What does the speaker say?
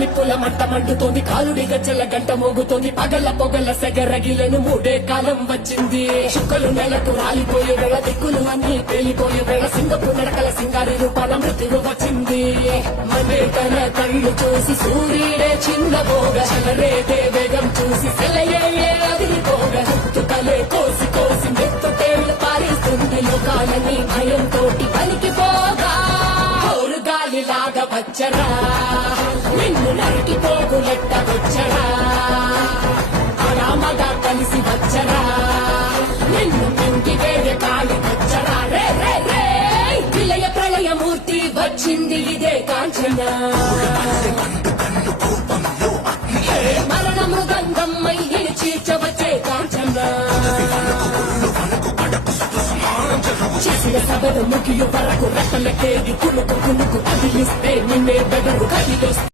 నిప్పుల మంట మండుతోంది, కాలుడి గజ్జల గంట మోగుతోంది, పగల పొగల సెగరగిలను మూడే కాలం వచ్చింది. చుక్కలు నెలకు రాలిపోయే వేళ, దిక్కులు అన్ని పేలిపోయే వేళ, సింగపు నడకల సింగారి రూపాల మృత్యువు వచ్చింది. మనే తన కళ్ళు చూసి సూర్యుడే చిన్నబోగ, చలరేగే వేగం చూసి సెలయే అదిరిపోగ, చుట్టుకలే కోసి కోసి మెత్తుకేళ్లు పారేస్తుంది. లోకాలని భయంతో పలికిపోగా గాలిలాగా వచ్చరా, నిన్ను నరికి పోగులెట్ట వచ్చరా, ఆరామగా కలిసి వచ్చరా, నిన్ను మింగి వేరే కాలి వచ్చరా. రే రే రే విలయ ప్రళయమూర్తి వచ్చింది ఇదే కాంచన, మరణ మృదంగమ్మై చీర్చవచ్చే కాంచన. చేసిన సభను ముగియు వరకు రెక్కలకేది కులుకు కులుకు కదిలిస్తే నిన్నే బెదరు కదిలిస్తే